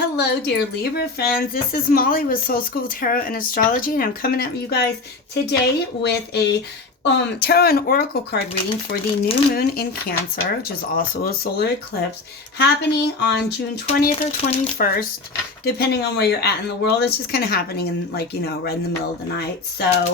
Hello, dear Libra friends. This is Molly with Soul School Tarot and Astrology, and I'm coming at you guys today with a tarot and oracle card reading for the new moon in Cancer, which is also a solar eclipse, happening on June 20th or 21st, depending on where you're at in the world. It's just kind of happening in, right in the middle of the night. So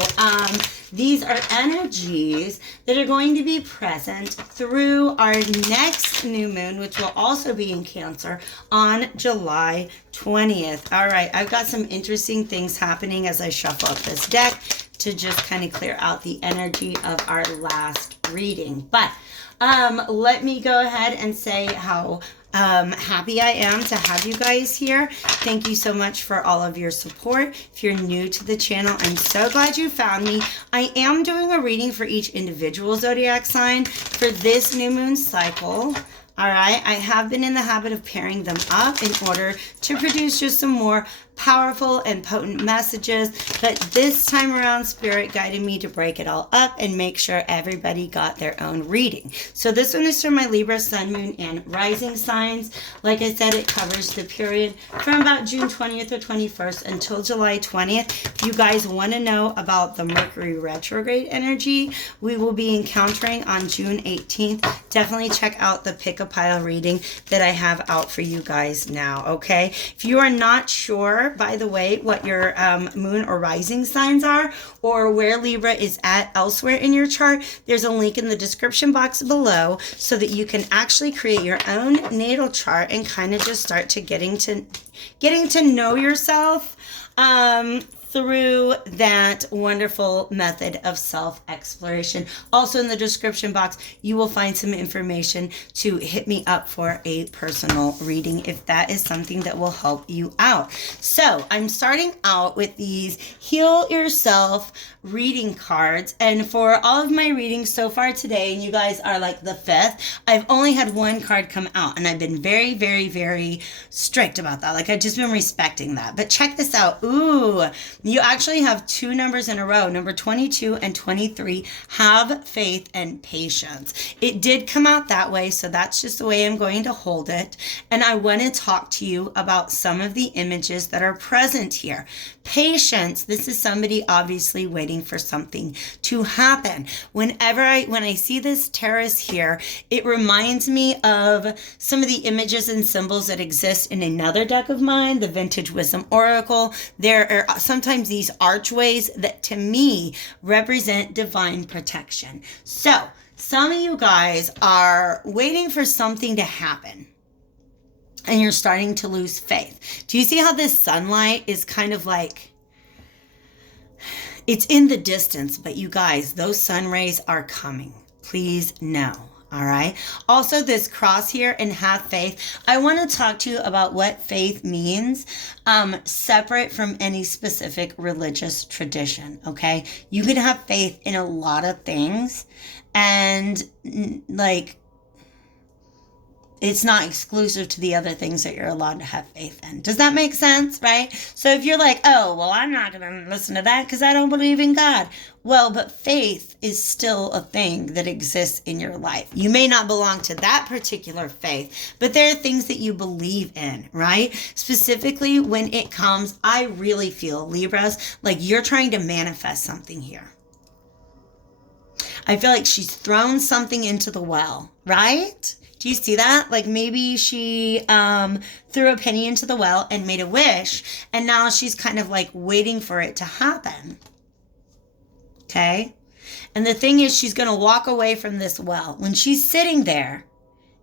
these are energies that are going to be present through our next new moon, which will also be in Cancer on July 20th. All right, I've got some interesting things happening as I shuffle up this deck to just kind of clear out the energy of our last reading. But let me go ahead and say how happy I am to have you guys here. Thank you so much for all of your support. If you're new to the channel, I'm so glad you found me. I am doing a reading for each individual zodiac sign for this new moon cycle. All right, I have been in the habit of pairing them up in order to produce just some more powerful and potent messages, but this time around Spirit guided me to break it all up and make sure everybody got their own reading. So this one is for my Libra, Sun, Moon, and Rising signs. Like I said, it covers the period from about June 20th or 21st until July 20th. If you guys want to know about the Mercury retrograde energy we will be encountering on June 18th, definitely check out the Pick a Pile reading that I have out for you guys now, okay? If you are not sure, by the way, what your moon or rising signs are, or where Libra is at elsewhere in your chart, there's a link in the description box below so that you can actually create your own natal chart and kind of just start to getting to know yourself through that wonderful method of self-exploration. Also in the description box, you will find some information to hit me up for a personal reading if that is something that will help you out. So I'm starting out with these Heal Yourself reading cards. And for all of my readings so far today, and you guys are like the fifth, I've only had one card come out. And I've been very, very, very strict about that. Like I've just been respecting that. But check this out. Ooh. You actually have two numbers in a row. Number 22 and 23. Have faith and patience. It did come out that way, so that's just the way I'm going to hold it. And I want to talk to you about some of the images that are present here. Patience. This is somebody obviously waiting for something to happen. When I see this terrace here, it reminds me of some of the images and symbols that exist in another deck of mine, the Vintage Wisdom Oracle. There are sometimes these archways that to me represent divine protection. So some of you guys are waiting for something to happen and you're starting to lose faith. Do you see how this sunlight is kind of like, it's in the distance, but you guys, those sun rays are coming. Please know. All right. Also, this cross here and have faith. I want to talk to you about what faith means, separate from any specific religious tradition. Okay. You can have faith in a lot of things, and it's not exclusive to the other things that you're allowed to have faith in. Does that make sense, right? So if you're like, oh, well, I'm not going to listen to that because I don't believe in God. Well, but faith is still a thing that exists in your life. You may not belong to that particular faith, but there are things that you believe in, right? Specifically when it comes, I really feel, Libras, like you're trying to manifest something here. I feel like she's thrown something into the well, right? Do you see that? Like maybe she threw a penny into the well and made a wish, and now she's kind of like waiting for it to happen. Okay? And the thing is, she's going to walk away from this well. When she's sitting there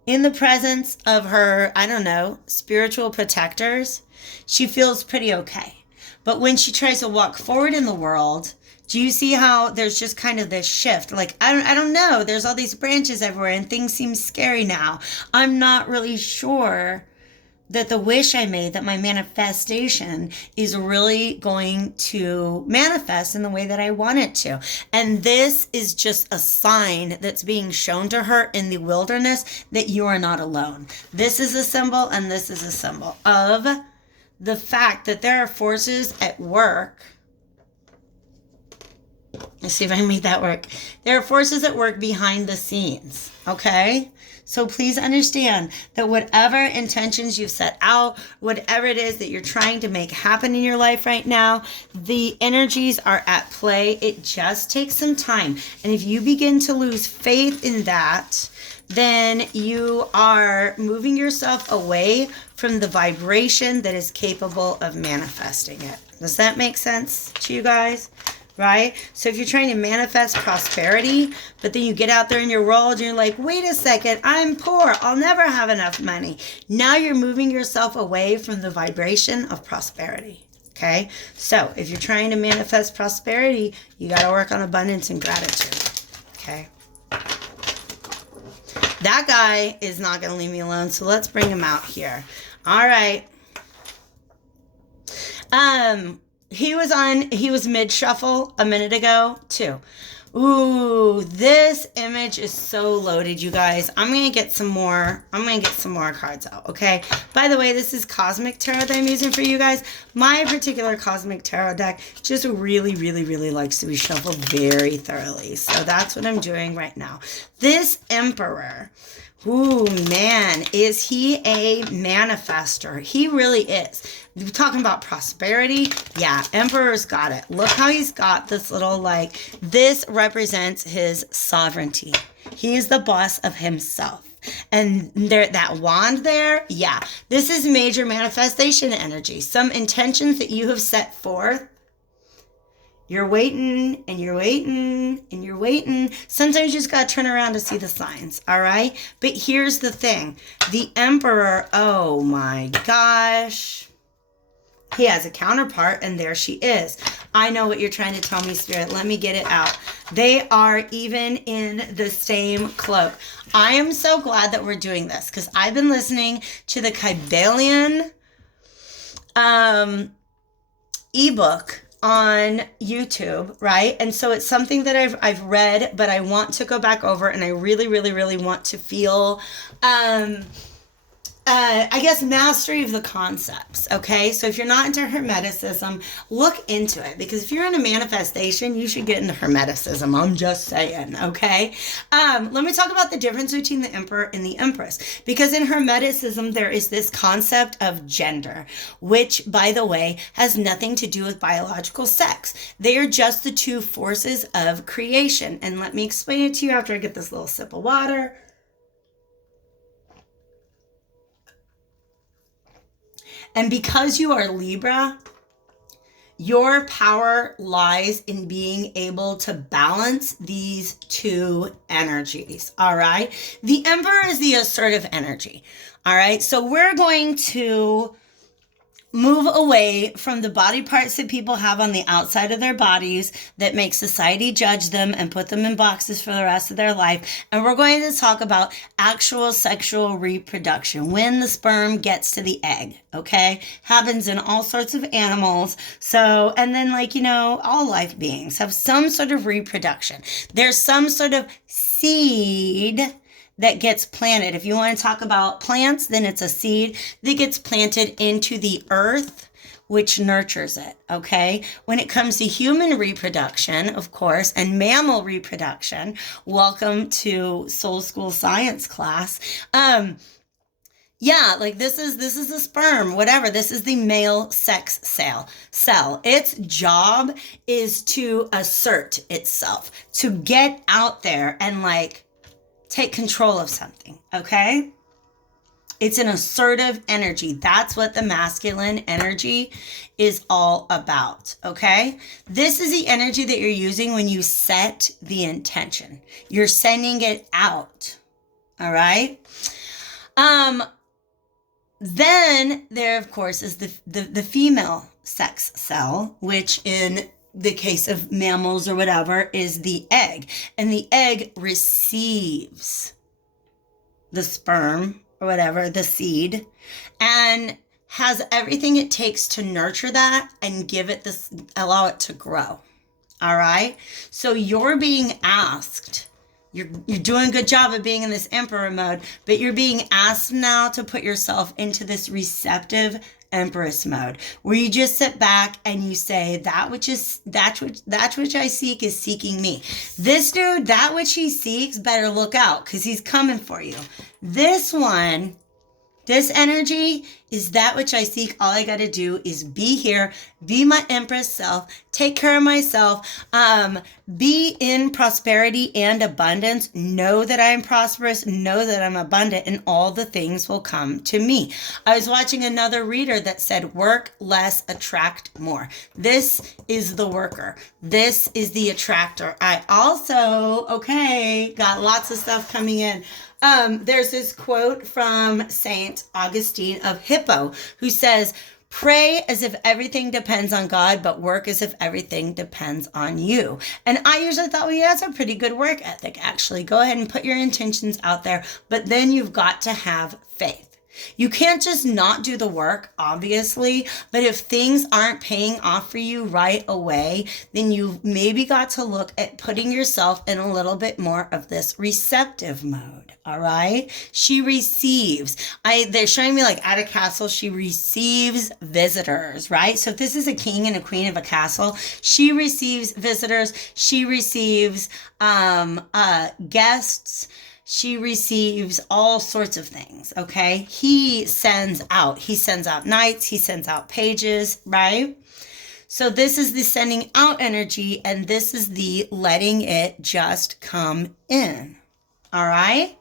in the presence of her, I don't know, spiritual protectors, she feels pretty okay. But when she tries to walk forward in the world, do you see how there's just kind of this shift? Like, I don't know. There's all these branches everywhere and things seem scary now. I'm not really sure that the wish I made, that my manifestation is really going to manifest in the way that I want it to. And this is just a sign that's being shown to her in the wilderness that you are not alone. This is a symbol, and this is a symbol of the fact that there are forces at work Let's see if I can make that work. There are forces at work behind the scenes, okay? So please understand that whatever intentions you've set out, whatever it is that you're trying to make happen in your life right now, the energies are at play. It just takes some time. And if you begin to lose faith in that, then you are moving yourself away from the vibration that is capable of manifesting it. Does that make sense to you guys? Right? So if you're trying to manifest prosperity, but then you get out there in your world and you're like, wait a second, I'm poor. I'll never have enough money. Now you're moving yourself away from the vibration of prosperity. Okay? So if you're trying to manifest prosperity, you got to work on abundance and gratitude. Okay? That guy is not going to leave me alone, so let's bring him out here. All right. He was mid-shuffle a minute ago, too. Ooh, this image is so loaded, you guys. I'm going to get some more cards out, okay? By the way, this is Cosmic Tarot that I'm using for you guys. My particular Cosmic Tarot deck just really, really, really likes to be shuffled very thoroughly. So that's what I'm doing right now. This Emperor, ooh, man, is he a manifester? He really is. We're talking about prosperity. Yeah, Emperor's got it. Look how he's got this little, like, this represents his sovereignty. He is the boss of himself. And there, that wand there, yeah, this is major manifestation energy. Some intentions that you have set forth. You're waiting and you're waiting and you're waiting. Sometimes you just got to turn around to see the signs, all right? But here's the thing. The Emperor, oh my gosh. He has a counterpart, and there she is. I know what you're trying to tell me, Spirit. Let me get it out. They are even in the same cloak. I am so glad that we're doing this because I've been listening to the Kybalion ebook on YouTube, right? And so it's something that I've read, but I want to go back over, and I really, really, really want to feel I guess mastery of the concepts, okay? So if you're not into Hermeticism, look into it, because if you're in a manifestation, you should get into Hermeticism. I'm just saying, okay? Let me talk about the difference between the Emperor and the Empress, because in Hermeticism, there is this concept of gender, which, by the way, has nothing to do with biological sex. They are just the two forces of creation. And let me explain it to you after I get this little sip of water. And because you are Libra, your power lies in being able to balance these two energies, all right? The Emperor is the assertive energy, all right? So we're going to move away from the body parts that people have on the outside of their bodies that make society judge them and put them in boxes for the rest of their life. And we're going to talk about actual sexual reproduction, when the sperm gets to the egg, okay? Happens in all sorts of animals. So, and then, like, you know, all life beings have some sort of reproduction. There's some sort of seed that gets planted. If you want to talk about plants, then it's a seed that gets planted into the earth, which nurtures it, okay? When it comes to human reproduction, of course, and mammal reproduction, welcome to Soul School Science class. Yeah, like this is the sperm, whatever. This is the male sex cell. Its job is to assert itself, to get out there and, like, take control of something, okay? It's an assertive energy. That's what the masculine energy is all about, okay? This is the energy that you're using when you set the intention. You're sending it out, all right? Then there, of course, is the female sex cell, which in the case of mammals or whatever is the egg. And the egg receives the sperm or whatever, the seed, and has everything it takes to nurture that and give it this, allow it to grow. All right? So you're being asked, you're doing a good job of being in this Emperor mode, but you're being asked now to put yourself into this receptive Empress mode, where you just sit back and you say, that which I seek is seeking me. This dude, that which he seeks, better look out, because he's coming for you. This one, this energy is that which I seek. All I got to do is be here, be my Empress self, take care of myself, be in prosperity and abundance, know that I'm prosperous, know that I'm abundant, and all the things will come to me. I was watching another reader that said, work less, attract more. This is the worker. This is the attractor. I also, got lots of stuff coming in. There's this quote from Saint Augustine of Hippo, who says, pray as if everything depends on God, but work as if everything depends on you. And I usually thought, well, yeah, that's a pretty good work ethic, actually. Go ahead and put your intentions out there, but then you've got to have faith. You can't just not do the work, obviously, but if things aren't paying off for you right away, then you've maybe got to look at putting yourself in a little bit more of this receptive mode, all right? She receives. They're showing me like at a castle, she receives visitors, right? So if this is a king and a queen of a castle, she receives visitors. She receives guests. She receives all sorts of things, okay? He sends out knights, he sends out pages, right? So this is the sending out energy, and this is the letting it just come in, all right?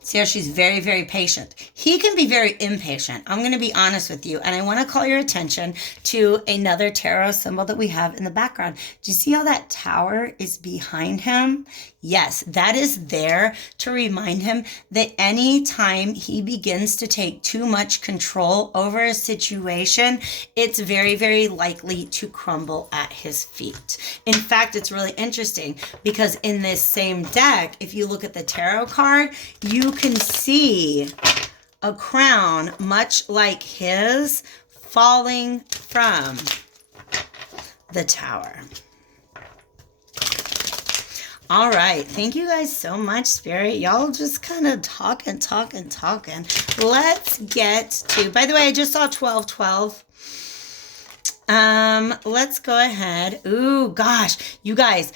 See how she's very, very patient. He can be very impatient. I'm going to be honest with you. And I want to call your attention to another tarot symbol that we have in the background. Do you see how that tower is behind him? Yes, that is there to remind him that any time he begins to take too much control over a situation, it's very, very likely to crumble at his feet. In fact, it's really interesting because in this same deck, if you look at the tarot card, you can see a crown much like his falling from the tower. All right. Thank you guys so much, Spirit. Y'all just kind of talking. Let's get to, by the way, I just saw 1212. Let's go ahead. Ooh, gosh, you guys,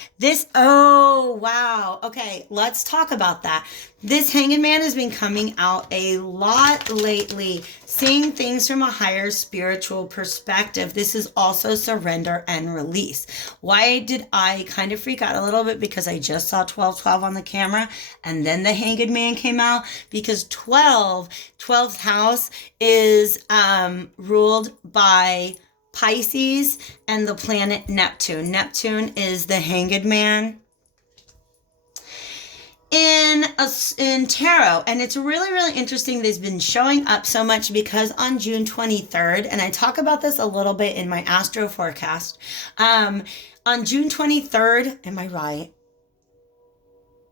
oh, wow. Okay, let's talk about that. This Hanged Man has been coming out a lot lately, seeing things from a higher spiritual perspective. This is also surrender and release. Why did I kind of freak out a little bit? Because I just saw 1212 on the camera, and then the Hanged Man came out, because 12th house is ruled by Pisces and the planet Neptune. Neptune is the Hanged Man in tarot, and it's really, really interesting. They've been showing up so much because on June 23rd, and I talk about this a little bit in my astro forecast, on June 23rd, am I right?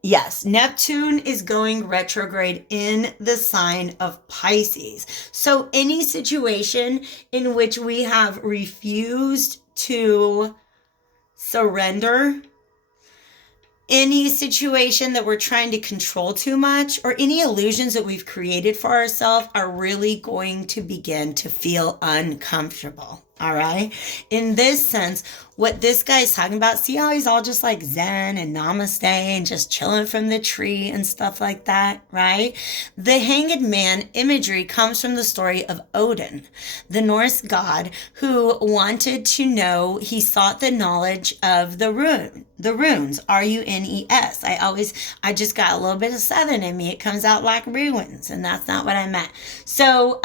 Yes, Neptune is going retrograde in the sign of Pisces. So any situation in which we have refused to surrender, any situation that we're trying to control too much, or any illusions that we've created for ourselves are really going to begin to feel uncomfortable. All right. In this sense, what this guy is talking about, see how he's all just like Zen and namaste and just chilling from the tree and stuff like that, right? The Hanged Man imagery comes from the story of Odin, the Norse god who wanted to know, he sought the knowledge of the runes, R-U-N-E-S. I just got a little bit of Southern in me. It comes out like ruins, and that's not what I meant. So,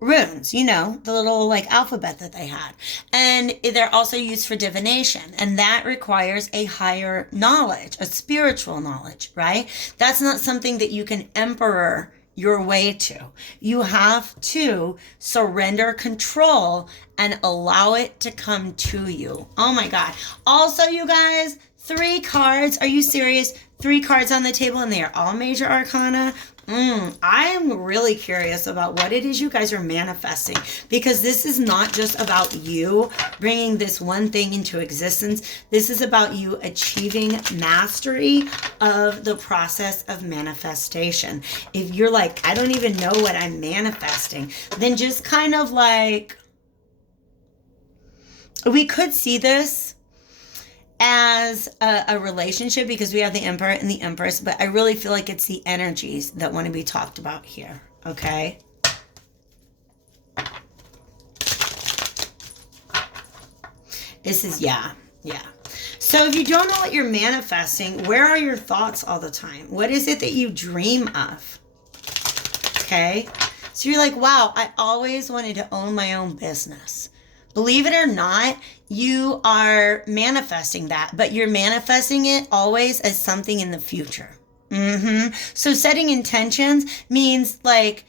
runes, the little like alphabet that they had. And they're also used for divination. And that requires a higher knowledge, a spiritual knowledge, right? That's not something that you can emperor your way to. You have to surrender control and allow it to come to you. Oh my God. Also, you guys, 3 cards. Are you serious? 3 cards on the table, and they are all major arcana. I'm really curious about what it is you guys are manifesting, because this is not just about you bringing this one thing into existence. This is about you achieving mastery of the process of manifestation. If you're like, I don't even know what I'm manifesting, then just kind of like, we could see this as a relationship, because we have the Emperor and the Empress, but I really feel like it's the energies that want to be talked about here, okay? This is, yeah. So if you don't know what you're manifesting, where are your thoughts all the time? What is it that you dream of? Okay? So you're like, wow, I always wanted to own my own business. Believe it or not, you are manifesting that, but you're manifesting it always as something in the future. So setting intentions means like,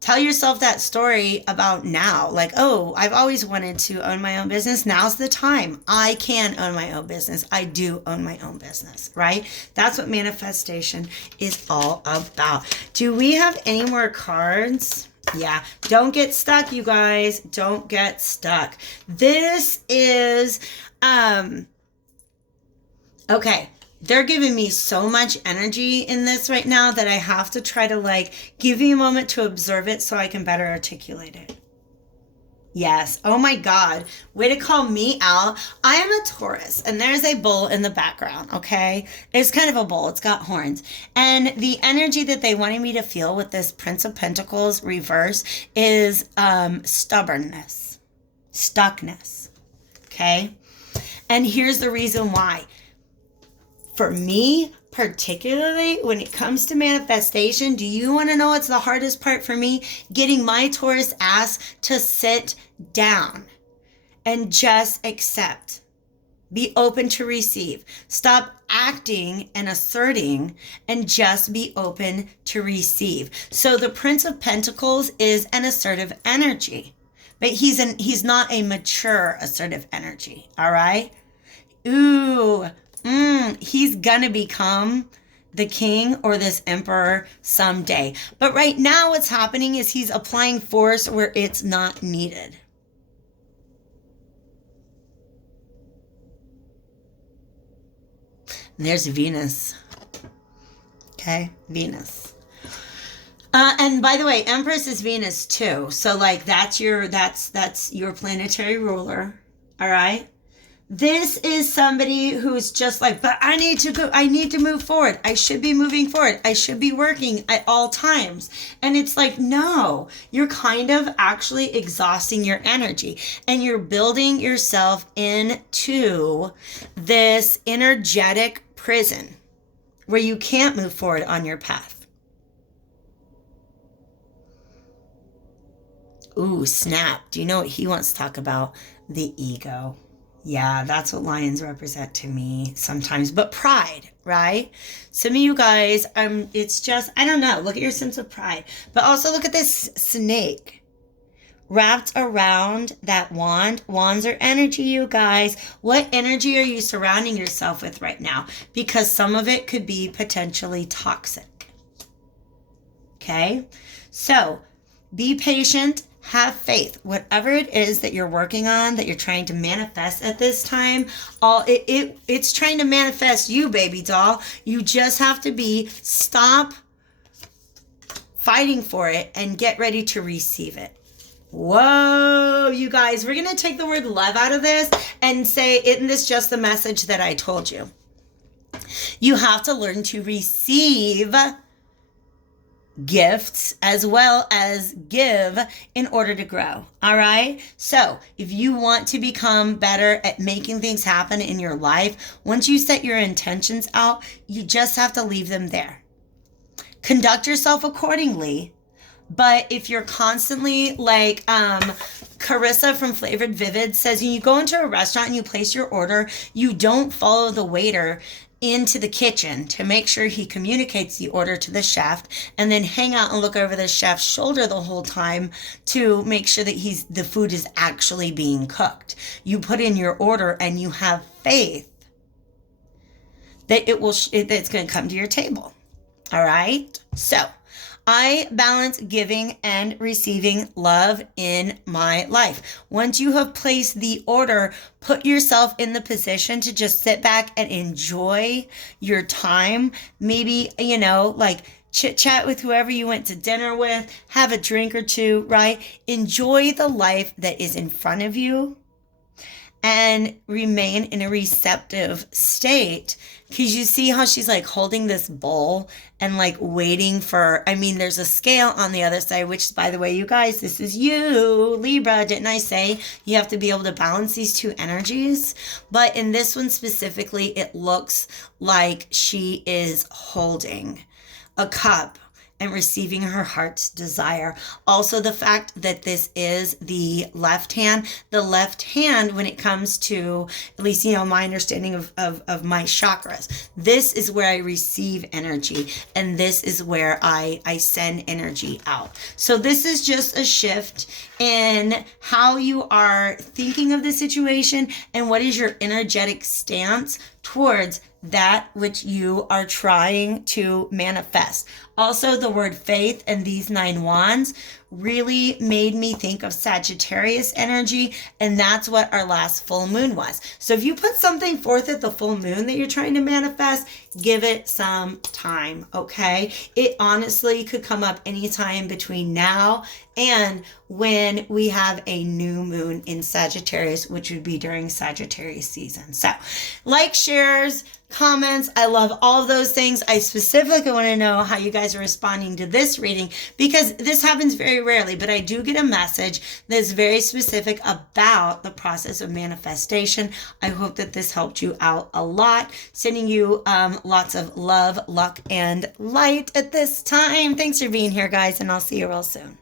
tell yourself that story about now. Like, oh, I've always wanted to own my own business. Now's the time. I can own my own business. I do own my own business, right? That's what manifestation is all about. Do we have any more cards? Yeah, don't get stuck, you guys. Don't get stuck. This is, okay. They're giving me so much energy in this right now that I have to try to like give you a moment to observe it so I can better articulate it. Yes. Oh my God. Way to call me out. I am a Taurus, and there's a bull in the background, okay? It's kind of a bull. It's got horns. And the energy that they wanted me to feel with this Prince of Pentacles reverse is stubbornness, stuckness, okay? And here's the reason why. For me, particularly when it comes to manifestation, do you want to know what's the hardest part for me? Getting my Taurus ass to sit down and just accept. Be open to receive. Stop acting and asserting and just be open to receive. So the Prince of Pentacles is an assertive energy, but he's not a mature assertive energy, all right? Ooh. He's gonna become the king or this emperor someday. But right now what's happening is he's applying force where it's not needed. And there's Venus. Okay, Venus. And by the way, Empress is Venus too. So like that's your planetary ruler. All right. This is somebody who's just like, but I need to move forward. I should be moving forward. I should be working at all times. And it's like, no, you're kind of actually exhausting your energy and you're building yourself into this energetic prison where you can't move forward on your path. Ooh, snap. Do you know what he wants to talk about? The ego. Yeah, that's what lions represent to me sometimes. But pride, right? Some of you guys, it's just, I don't know. Look at your sense of pride. But also look at this snake wrapped around that wand. Wands are energy, you guys. What energy are you surrounding yourself with right now? Because some of it could be potentially toxic. Okay? So, be patient. Have faith. Whatever it is that you're working on, that you're trying to manifest at this time, it's trying to manifest you, baby doll. You just have to stop fighting for it and get ready to receive it. Whoa, you guys, we're going to take the word love out of this and say, isn't this just the message that I told you? You have to learn to receive gifts as well as give in order to grow. All right. So if you want to become better at making things happen in your life, once you set your intentions out, you just have to leave them there. Conduct yourself accordingly. But if you're constantly like, Carissa from Flavored Vivid says, when you go into a restaurant and you place your order, you don't follow the waiter into the kitchen to make sure he communicates the order to the chef and then hang out and look over the chef's shoulder the whole time to make sure that the food is actually being cooked. You put in your order and you have faith that it's going to come to your table. All right. So I balance giving and receiving love in my life. Once you have placed the order, put yourself in the position to just sit back and enjoy your time. Maybe, like chit chat with whoever you went to dinner with, have a drink or two, right? Enjoy the life that is in front of you and remain in a receptive state, because you see how she's like holding this bowl and like waiting for, there's a scale on the other side, which, by the way, you guys, this is you, Libra. Didn't I say you have to be able to balance these two energies? But in this one specifically, it looks like she is holding a cup and receiving her heart's desire. Also, the fact that this is the left hand, when it comes to, at least, my understanding of my chakras, this is where I receive energy, and this is where I send energy out. So this is just a shift in how you are thinking of the situation and what is your energetic stance towards that which you are trying to manifest. Also, the word faith and these 9 wands really made me think of Sagittarius energy, and that's what our last full moon was. So if you put something forth at the full moon that you're trying to manifest, give it some time, okay? It honestly could come up anytime between now and when we have a new moon in Sagittarius, which would be during Sagittarius season. So, like, shares, comments, I love all of those things. I specifically want to know how you guys are responding to this reading, because this happens very rarely, but I do get a message that's very specific about the process of manifestation. I hope that this helped you out a lot. Sending you lots of love, luck, and light at this time. Thanks for being here, guys, and I'll see you real soon.